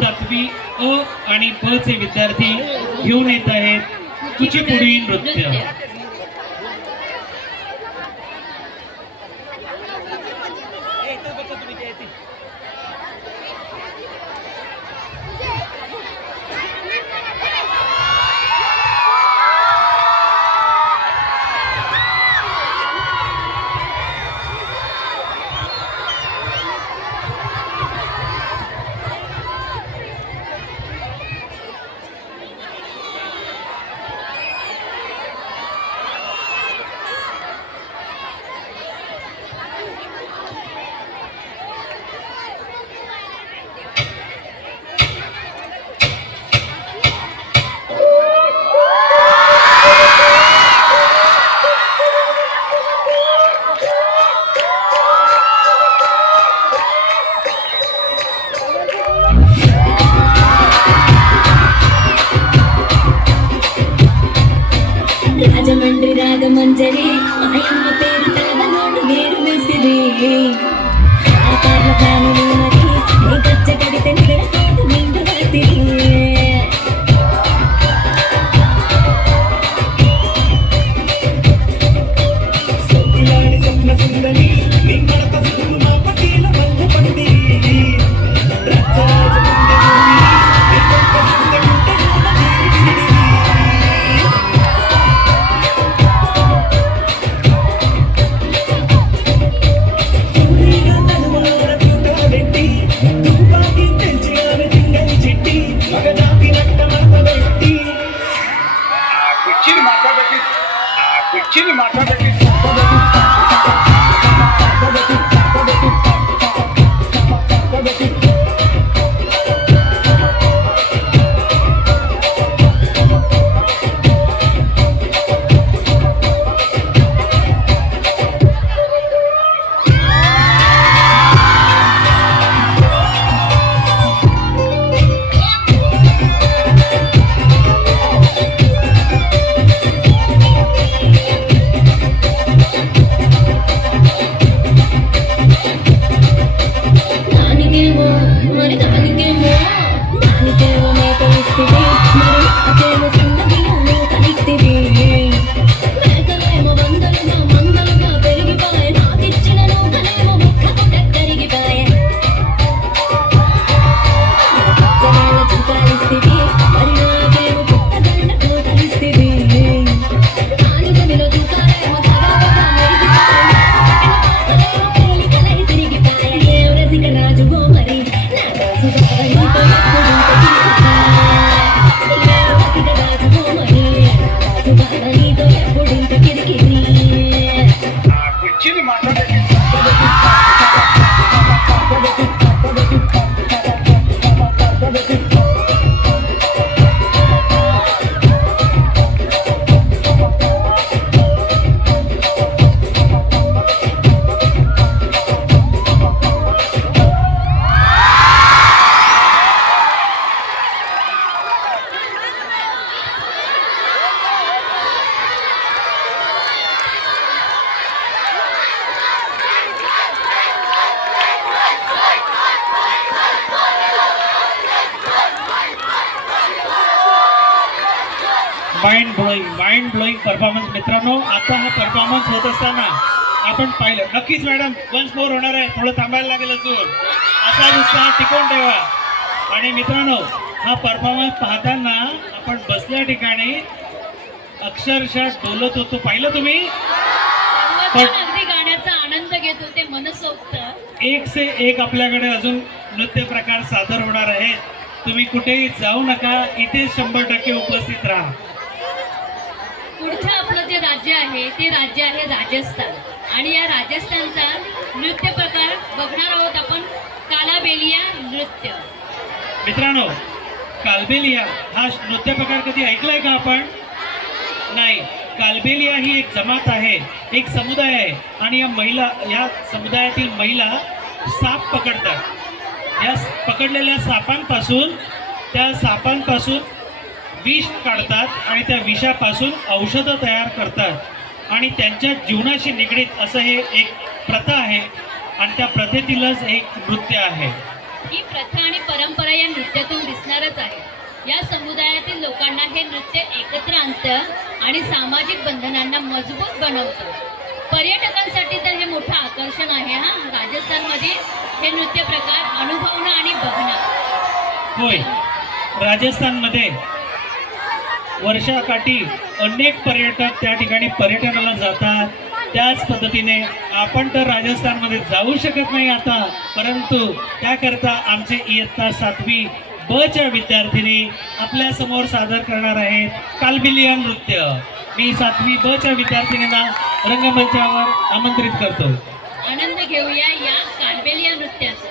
7वी अ आणि ब चे विद्यार्थी घेऊन येत आहेत कुचिपुडी नृत्य। రాజమండ్రి రాగమంజరి మాయమ్మ పేరు తలనోడు వేరు వేసిది ఆకార్ల ఫ్యామిలీ మరి నీ గచ్చ కడితే నిగడతాడు నిండు రాత్రి సుందరి స్వప్న సుందరి నీ మడత సుందర మా పటీల మల్ల పండి రచ్చరాజ నీ కొత్త సుందర కుర్చీని మాట్లాడబెట్టి माइंड ब्लोइंग परफॉर्मन्स मित्रांनो। आता हा परफॉर्मन्स होत असताना आपण पाहिलं नक्कीच मॅडम वन्स मोर होणार आहे, थोडं थांबायला लागेल अजून, असा उत्साह टिकवून ठेवा। आणि मित्रांनो हा परफॉर्मन्स पाहताना आपण बसल्या ठिकाणी अक्षरशः डोलत होतो, पाहिलं तुम्ही? अगदी गाण्याचा आनंद घेत होते, मनसोक्त एक से एक आपल्याकडे अजून नृत्य प्रकार सादर होणार आहे। तुम्ही कुठेही जाऊ नका, इथे 100% उपस्थित राहा। पुढचं आपलं जे राज्य आहे ते राज्य आहे राजस्थान आणि या राजस्थानचा नृत्य प्रकार बघणार आहोत आपण, कालाबेलिया नृत्य। मित्रांनो कालबेलिया हा नृत्य प्रकार कधी ऐकलाय का आपण? नाही। कालबेलिया ही एक जमात आहे, एक समुदाय आहे आणि या समुदायातील महिला साप पकडतात। या पकडलेल्या सापांपासून विष काढतात आणि त्या विषापासून औषधं तयार करतात आणि त्यांच्या जीवनाशी निगडीत असं हे एक प्रथा आहे आणि त्या प्रथेतीलच एक नृत्य आहे। ही प्रथा आणि परंपरा या नृत्यातून दिसणारच आहे. या समुदायातील लोकांना हे नृत्य एकत्र आणतं आणि सामाजिक बंधनांना मजबूत बनवतं. पर्यटकांसाठी तर हे मोठं आकर्षण आहे हा. राजस्थानमध्ये हे नृत्य प्रकार अनुभवणं आणि बघणं. होय, राजस्थानमध्ये वर्षाकाठी अनेक पर्यटक त्या ठिकाणी पर्यटनाला जातात. त्याच पद्धतीने आपण तर राजस्थानमध्ये जाऊ शकत नाही आता, परंतु त्याकरता आमचे इयत्ता 7वी ब च्या विद्यार्थिनी आपल्या समोर सादर करणार आहेत कालबिलिया नृत्य. मी 7वी ब च्या विद्यार्थिनींना रंगमंचावर आमंत्रित करतो. आनंद घेऊया या कालबेलिया नृत्याचा.